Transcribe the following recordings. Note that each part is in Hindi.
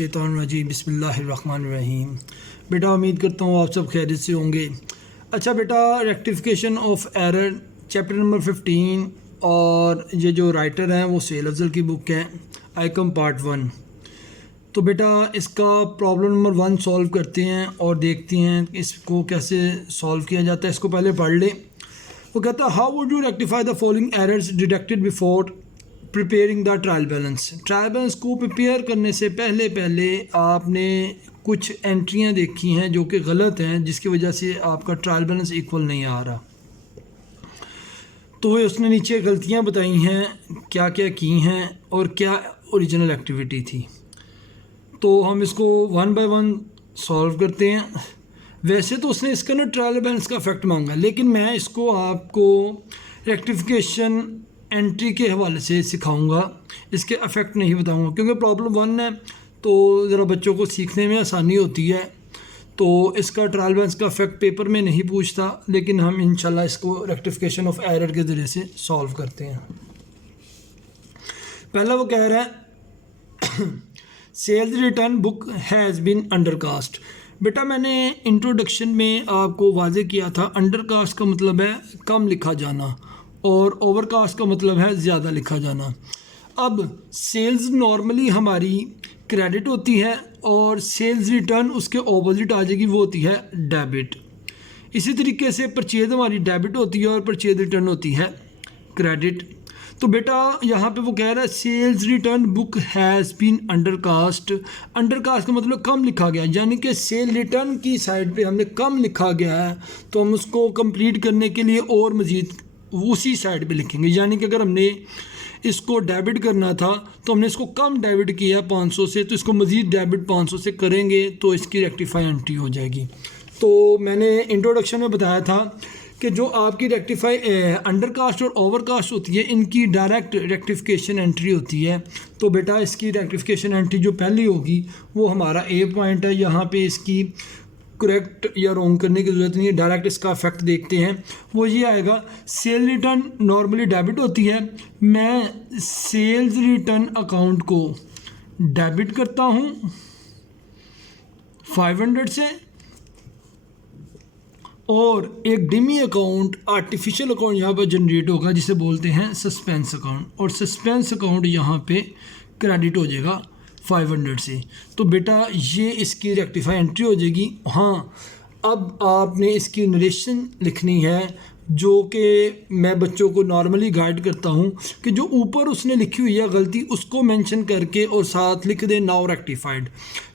मिनश्शैतानिर्रजीम बिस्मिल्लाहिर्रहमानिर्रहीम। बेटा उम्मीद करता हूँ आप सब खैरियत से होंगे। अच्छा बेटा, rectification of error chapter number 15 और ये जो राइटर हैं वो सहेल अफजल की बुक है आइकम पार्ट 1। तो बेटा इसका प्रॉब्लम नंबर 1 सॉल्व करते हैं और देखते हैं इसको कैसे सॉल्व किया जाता है। इसको पहले पढ़ लें। वो कहता है how would you rectify the following errors detected before preparing the trial balance. Trial balance को प्रिपेयर करने से पहले आपने कुछ एंट्रियां देखी हैं जो कि गलत हैं, जिसकी वजह से आपका ट्रायल बैलेंस इक्वल नहीं आ रहा। तो वे उसने नीचे गलतियां बताई हैं, क्या क्या की हैं और क्या ओरिजिनल एक्टिविटी थी। तो हम इसको 1 बाय 1 सॉल्व करते हैं। वैसे तो उसने इसका ना ट्रायल बैलेंस का इफेक्ट मांगा, लेकिन मैं इसको आपको रेक्टिफिकेशन एंट्री के हवाले से सिखाऊंगा, इसके इफेक्ट नहीं बताऊंगा, क्योंकि प्रॉब्लम 1 है तो ज़रा बच्चों को सीखने में आसानी होती है। तो इसका ट्रायल बैलेंस का इफेक्ट पेपर में नहीं पूछता, लेकिन हम इंशाल्लाह इसको रेक्टिफिकेशन ऑफ एरर के ज़रिए से सॉल्व करते हैं। पहला वो कह रहा है sales return book has been undercast. बेटा मैंने इंट्रोडक्शन में आपको वाजे किया था, अंडरकास्ट का मतलब है कम लिखा जाना और ओवरकास्ट का मतलब है ज़्यादा लिखा जाना। अब सेल्स नॉर्मली हमारी क्रेडिट होती है और सेल्स रिटर्न उसके ऑपोजिट आ जाएगी, वो होती है डेबिट। इसी तरीके से परचेज हमारी डेबिट होती है और परचेज रिटर्न होती है क्रेडिट। तो बेटा यहाँ पे वो कह रहा है sales return book has been undercast. Undercast का मतलब कम लिखा गया, यानी कि सेल रिटर्न की साइड पे हमने कम लिखा गया है, तो हम उसको कंप्लीट करने के लिए और मज़ीद उसी साइड पे लिखेंगे। यानी कि अगर हमने इसको डेबिट करना था तो हमने इसको कम डेबिट किया 500 से, तो इसको मज़ीद डेबिट 500 से करेंगे तो इसकी रेक्टिफाई एंट्री हो जाएगी। तो मैंने इंट्रोडक्शन में बताया था कि जो आपकी रेक्टिफाई अंडरकास्ट और ओवरकास्ट होती है, इनकी डायरेक्ट रेक्टिफिकेशन एंट्री होती है। तो बेटा इसकी रेक्टिफिकेशन एंट्री जो पहली होगी वो हमारा ए पॉइंट है। यहाँ पे इसकी करेक्ट या रॉन्ग करने की ज़रूरत नहीं है, डायरेक्ट इसका इफेक्ट देखते हैं। वो ये आएगा सेल रिटर्न नॉर्मली डेबिट होती है, मैं सेल्स रिटर्न अकाउंट को डेबिट करता हूँ 500 से, और एक डिमी अकाउंट आर्टिफिशियल अकाउंट यहाँ पर जनरेट होगा जिसे बोलते हैं सस्पेंस अकाउंट, और सस्पेंस अकाउंट यहाँ पे क्रेडिट हो जाएगा 500 से। तो बेटा ये इसकी रेक्टिफाई एंट्री हो जाएगी। हाँ, अब आपने इसकी नरेशन लिखनी है, जो कि मैं बच्चों को नॉर्मली गाइड करता हूँ कि जो ऊपर उसने लिखी हुई है गलती उसको मेंशन करके और साथ लिख दे नाउ रेक्टिफाइड।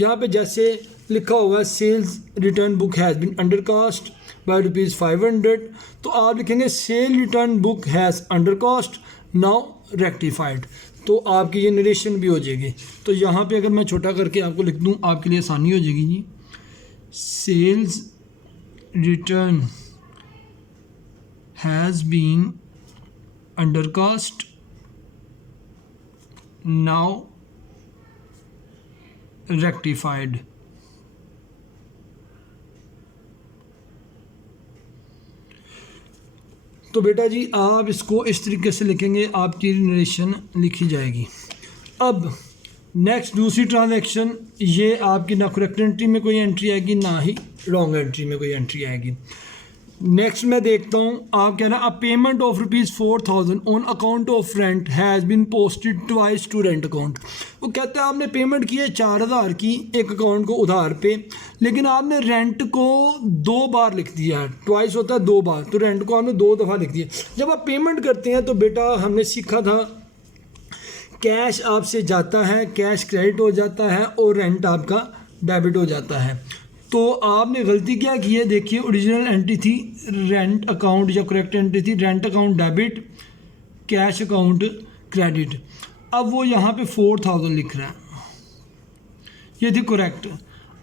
यहाँ पे जैसे लिखा हुआ है sales return book has been undercast by ₹500, तो आप लिखेंगे sale return book has undercast now rectified. तो आपकी ये नरेशन भी हो जाएगी। तो यहाँ पे अगर मैं छोटा करके आपको लिख दूँ आपके लिए आसानी हो जाएगी जी। Sales return has been undercast now rectified. तो बेटा जी आप इसको इस तरीके से लिखेंगे, आपकी नरेशन लिखी जाएगी। अब नेक्स्ट दूसरी ट्रांजैक्शन, ये आपकी ना करेक्ट एंट्री में कोई एंट्री आएगी ना ही रॉन्ग एंट्री में कोई एंट्री आएगी। नेक्स्ट मैं देखता हूँ, आप कह रहे हैं a payment of ₹4000 on account of rent has been posted twice to rent account. वो कहते हैं आपने पेमेंट की है 4000 की एक अकाउंट को उधार पे, लेकिन आपने रेंट को 2 बार लिख दिया है। ट्वाइस होता है 2 बार, तो रेंट को आपने 2 दफ़ा लिख दिया। जब आप पेमेंट करते हैं तो बेटा हमने सीखा था कैश आपसे जाता है, कैश क्रेडिट हो जाता है और रेंट आपका डेबिट हो जाता है। तो आपने गलती क्या की है, देखिए ओरिजिनल एंट्री थी रेंट अकाउंट, या करेक्ट एंट्री थी rent account debit, cash account credit. अब वो यहाँ पे 4000 लिख रहा है, ये थी करेक्ट।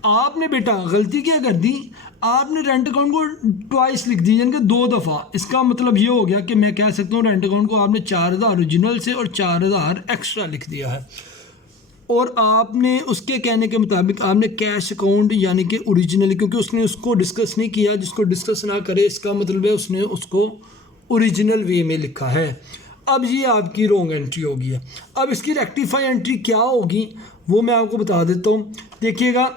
आपने बेटा गलती क्या कर दी, आपने रेंट अकाउंट को ट्वाइस लिख दी, यानी कि 2 दफ़ा। इसका मतलब ये हो गया कि मैं कह सकता हूँ रेंट अकाउंट को आपने 4000 ओरिजिनल से और 4000 एक्स्ट्रा लिख दिया है। और आपने उसके कहने के मुताबिक आपने कैश अकाउंट यानी कि ओरिजिनल, क्योंकि उसने उसको डिस्कस नहीं किया, जिसको डिस्कस ना करे इसका मतलब है उसने उसको ओरिजिनल वे में लिखा है। अब ये आपकी रॉन्ग एंट्री होगी है। अब इसकी रेक्टिफाई एंट्री क्या होगी वो मैं आपको बता देता हूँ। देखिएगा,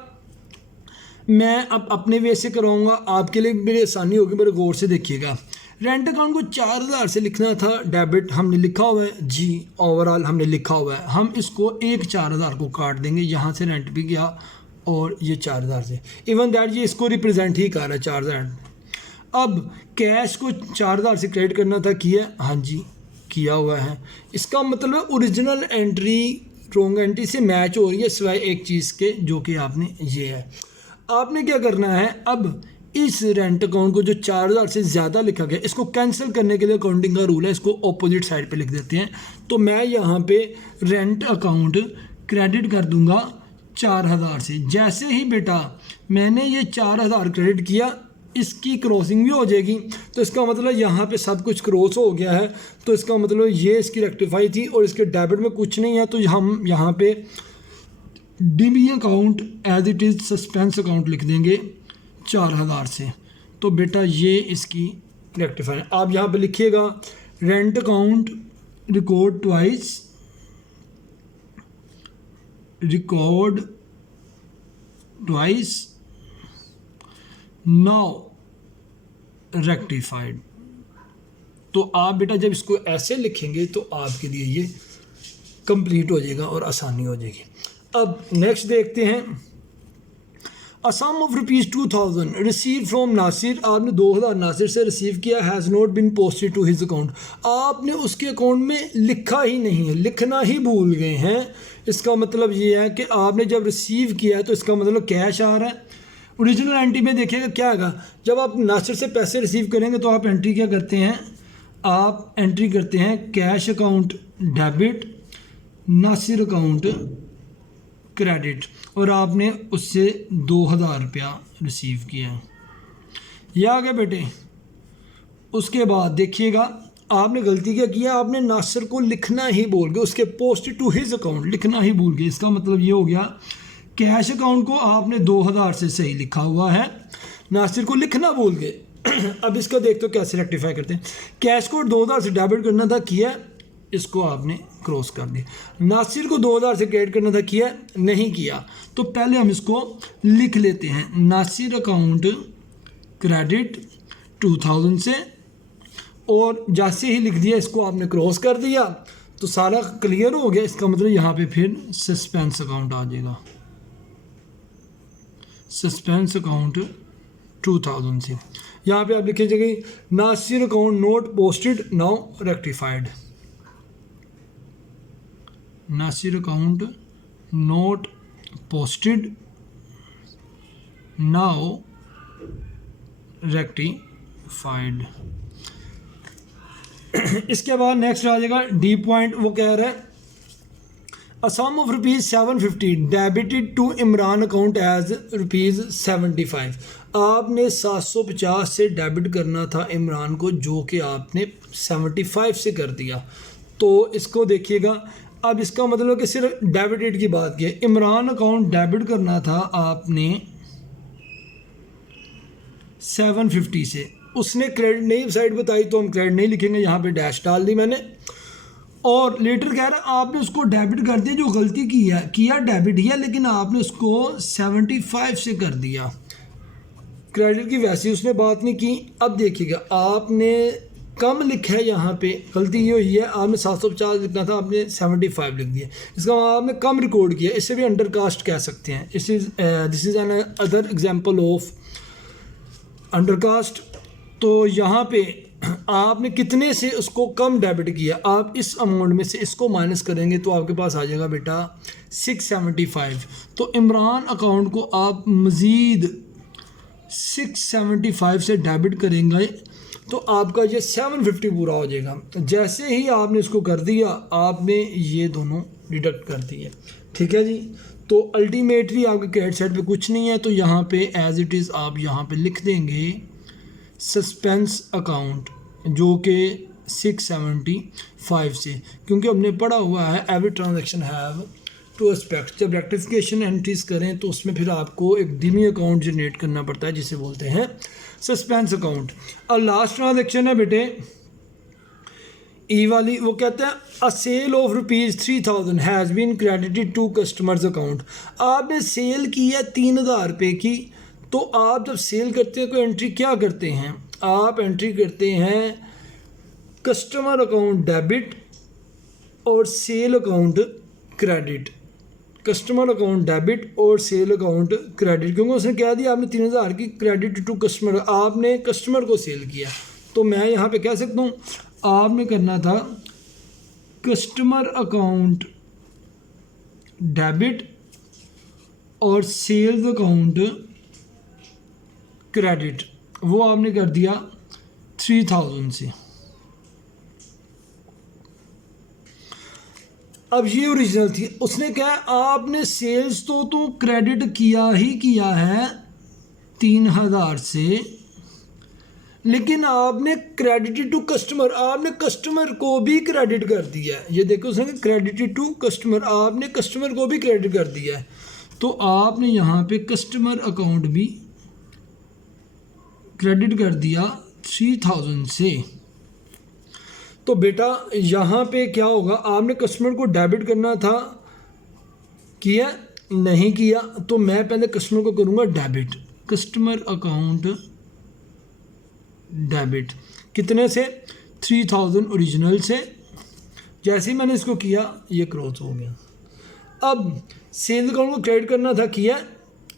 मैं अब अपने वे से कराऊंगा, आपके लिए मेरी आसानी होगी, मेरे गौर से देखिएगा। रेंट अकाउंट को 4000 से लिखना था डेबिट, हमने लिखा हुआ है जी, ओवरऑल हमने लिखा हुआ है। हम इसको एक 4000 को काट देंगे, यहाँ से रेंट भी गया और ये 4000 से, इवन दैट ये इसको रिप्रेजेंट ही कर रहा है 4000। अब कैश को 4000 से क्रेडिट करना था, किया, हाँ जी किया हुआ है। इसका मतलब ओरिजिनल एंट्री रॉन्ग एंट्री से मैच हो रही है, सिवाय एक चीज़ के, जो कि आपने ये है। आपने क्या करना है, अब इस रेंट अकाउंट को जो 4000 से ज़्यादा लिखा गया, इसको कैंसिल करने के लिए अकाउंटिंग का रूल है, इसको ऑपोजिट साइड पे लिख देते हैं। तो मैं यहाँ पे रेंट अकाउंट क्रेडिट कर दूंगा 4000 से। जैसे ही बेटा मैंने ये 4000 क्रेडिट किया, इसकी क्रॉसिंग भी हो जाएगी, तो इसका मतलब यहाँ पे सब कुछ क्रॉस हो गया है। तो इसका मतलब ये इसकी रेक्टिफाई थी और इसके डेबिट में कुछ नहीं है, तो हम यहाँ पे DB account as it is suspense account लिख देंगे 4000 से। तो बेटा ये इसकी रेक्टिफाई। आप यहाँ पे लिखिएगा rent account record twice now rectified. तो आप बेटा जब इसको ऐसे लिखेंगे तो आपके लिए ये कंप्लीट हो जाएगा और आसानी हो जाएगी। अब नेक्स्ट देखते हैं, a sum of ₹2000 receive from Nasir. आपने 2000 नासिर से रिसीव किया, has not been posted to his account. आपने उसके अकाउंट में लिखा ही नहीं है, लिखना ही भूल गए हैं। इसका मतलब ये है कि आपने जब रिसीव किया है तो इसका मतलब कैश आ रहा है। ओरिजिनल एंट्री में देखिएगा क्या आएगा, जब आप नासिर से पैसे रिसीव करेंगे तो आप एंट्री क्या करते हैं, आप एंट्री करते हैं cash account debit, Nasir account credit, और आपने उससे 2000 रुपया रिसीव किया। यह आ गया बेटे। उसके बाद देखिएगा आपने गलती क्या किया, आपने नासिर को लिखना ही भूल गए, उसके पोस्ट टू हिज अकाउंट लिखना ही भूल गए। इसका मतलब ये हो गया कैश अकाउंट को आपने 2000 से सही लिखा हुआ है, नासिर को लिखना भूल गए। अब इसका देखते हो कैसे रेक्टिफाई करते हैं। कैश को 2000 से डेबिट करना था, किया, इसको आपने क्रॉस कर दिया। नासिर को 2000 से क्रेडिट करना था, किया, नहीं किया। तो पहले हम इसको लिख लेते हैं, नासिर अकाउंट क्रेडिट 2000 से, और जैसे ही लिख दिया इसको आपने क्रॉस कर दिया तो सारा क्लियर हो गया। इसका मतलब यहाँ पे फिर सस्पेंस अकाउंट आ जाएगा, सस्पेंस अकाउंट 2000 से। यहाँ पे आप लिखिएगा Nasir account not posted now rectified, Nasir account not posted now rectified. इसके बाद नेक्स्ट आ जाएगा डी पॉइंट। वो कह रहा है a sum of ₹750 debited to Imran account as ₹75। आपने 750 से डेबिट करना था इमरान को, जो कि आपने 75 से कर दिया। तो इसको देखिएगा, अब इसका मतलब कि सिर्फ डेबिटेड की बात की है। इमरान अकाउंट डेबिट करना था आपने 750 से, उसने क्रेडिट नहीं साइड बताई तो हम क्रेडिट नहीं लिखेंगे, यहाँ पे डैश डाल दी मैंने। और लेटर कह रहा है आपने उसको डेबिट कर दिया, जो गलती की है, किया डेबिट ही है, लेकिन आपने उसको 75 से कर दिया। क्रेडिट की वैसे उसने बात नहीं की। अब देखिएगा आपने कम लिखा है, यहाँ पे गलती ये हुई है, आपने 750 लिखना था, आपने 75 लिख दिया। इसका मतलब आपने कम रिकॉर्ड किया, इससे भी अंडरकास्ट कह सकते हैं। This is an other example of undercast. तो यहाँ पे आपने कितने से उसको कम डेबिट किया, आप इस अमाउंट में से इसको माइनस करेंगे तो आपके पास आ जाएगा बेटा 675। तो इमरान अकाउंट को आप मज़ीद 675 से डेबिट करेंगे तो आपका ये 750 पूरा हो जाएगा। जैसे ही आपने इसको कर दिया, आपने ये दोनों डिडक्ट कर दिए, ठीक है जी। तो अल्टीमेटली आपके क्रेडिट साइड पे कुछ नहीं है, तो यहाँ पे एज इट इज़ आप यहाँ पे लिख देंगे सस्पेंस अकाउंट, जो कि 675 से, क्योंकि हमने पढ़ा हुआ है every transaction have to aspect. जब रेक्टिफिकेशन एंट्रीज करें तो उसमें फिर आपको एक डिमी अकाउंट जनरेट करना पड़ता है, जिसे बोलते हैं सस्पेंस अकाउंट। और लास्ट ट्रांजैक्शन है बेटे, ई वाली वो कहते हैं a sale of ₹3000 has been credited to customers account. आपने सेल की है 3000 रुपये की, तो आप जब सेल करते हैं कोई एंट्री क्या करते हैं, आप एंट्री करते हैं कस्टमर अकाउंट डेबिट और sale account credit. Customer account debit और सेल अकाउंट क्रेडिट, क्योंकि उसने क्या दिया, आपने 3000 की क्रेडिट टू कस्टमर, आपने कस्टमर को सेल किया। तो मैं यहाँ पे कह सकता हूँ आपने करना था कस्टमर अकाउंट डेबिट और सेल्स अकाउंट क्रेडिट, वो आपने कर दिया 3000 से। अब ये ओरिजिनल थी, उसने क्या है आपने सेल्स तो क्रेडिट किया ही किया है 3000 से, लेकिन आपने क्रेडिटेड टू कस्टमर, आपने कस्टमर को भी क्रेडिट कर दिया है। ये देखो उसने क्रेडिटेड टू कस्टमर, आपने कस्टमर को भी क्रेडिट कर दिया है। तो आपने यहाँ पे कस्टमर अकाउंट भी क्रेडिट कर दिया 3000 से। तो बेटा यहाँ पे क्या होगा, आपने कस्टमर को डेबिट करना था, किया नहीं किया, तो मैं पहले कस्टमर को करूँगा डेबिट, कस्टमर अकाउंट डेबिट कितने से, 3000 ओरिजिनल से। जैसे ही मैंने इसको किया ये क्रॉस हो गया। अब सेल अकाउंट को क्रेडिट करना था, किया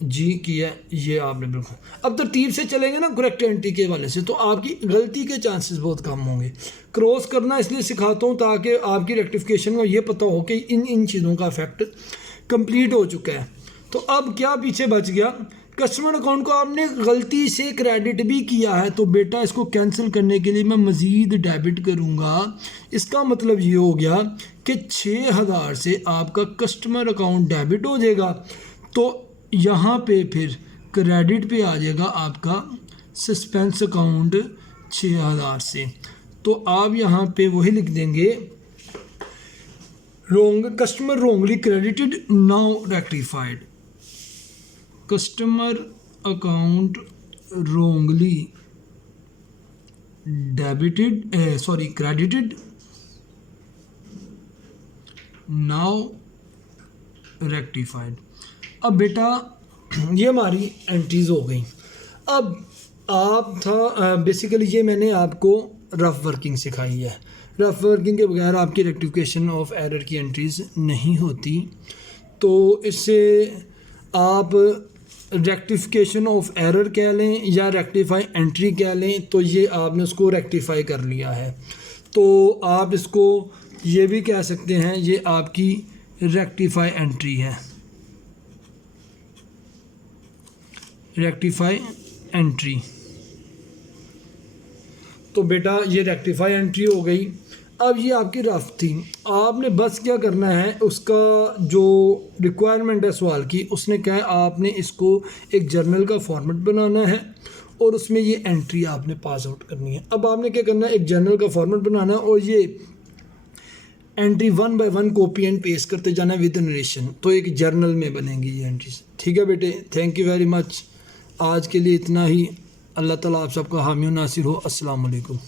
जी, किया, ये आपने बिल्कुल। अब तरतीब से चलेंगे ना करेक्ट एंट्री के वाले से, तो आपकी गलती के चांसेस बहुत कम होंगे। क्रॉस करना इसलिए सिखाता हूँ ताकि आपकी रेक्टिफिकेशन को ये पता हो कि इन चीज़ों का इफेक्ट कंप्लीट हो चुका है। तो अब क्या पीछे बच गया, कस्टमर अकाउंट को आपने गलती से क्रेडिट भी किया है, तो बेटा इसको कैंसिल करने के लिए मैं मज़ीद डेबिट करूँगा। इसका मतलब ये हो गया कि 6000 से आपका कस्टमर अकाउंट डेबिट हो जाएगा, तो यहाँ पे फिर क्रेडिट पे आ जाएगा आपका सस्पेंस अकाउंट 6000 से। तो आप यहाँ पे वही लिख देंगे customer wrongly credited now rectified, customer account wrongly credited now rectified. अब बेटा ये हमारी एंट्रीज हो गई। अब आप था बेसिकली ये मैंने आपको रफ वर्किंग सिखाई है। रफ वर्किंग के बगैर आपकी रेक्टिफिकेशन ऑफ एरर की एंट्रीज नहीं होती, तो इससे आप रेक्टिफिकेशन ऑफ एरर कह लें या रेक्टिफाई एंट्री कह लें, तो ये आपने उसको रेक्टिफाई कर लिया है। तो आप इसको ये भी कह सकते हैं ये आपकी रेक्टिफाई एंट्री है, रेक्टिफाई एंट्री। तो बेटा ये रेक्टिफाई एंट्री हो गई। अब ये आपकी रफ थी, आपने बस क्या करना है, उसका जो रिक्वायरमेंट है सवाल की, उसने क्या है आपने इसको एक जर्नल का फॉर्मेट बनाना है और उसमें ये एंट्री आपने पास आउट करनी है। अब आपने क्या करना है, एक जर्नल का फॉर्मेट बनाना है और ये entry 1 by 1 copy and paste करते जाना है विद नरेशन, तो एक जर्नल में बनेंगी ये एंट्रीज। ठीक है बेटे, थैंक यू वेरी मच। आज के लिए इतना ही। अल्लाह ताला आप सबका हामी नासिर हो। अस्सलाम वालेकुम।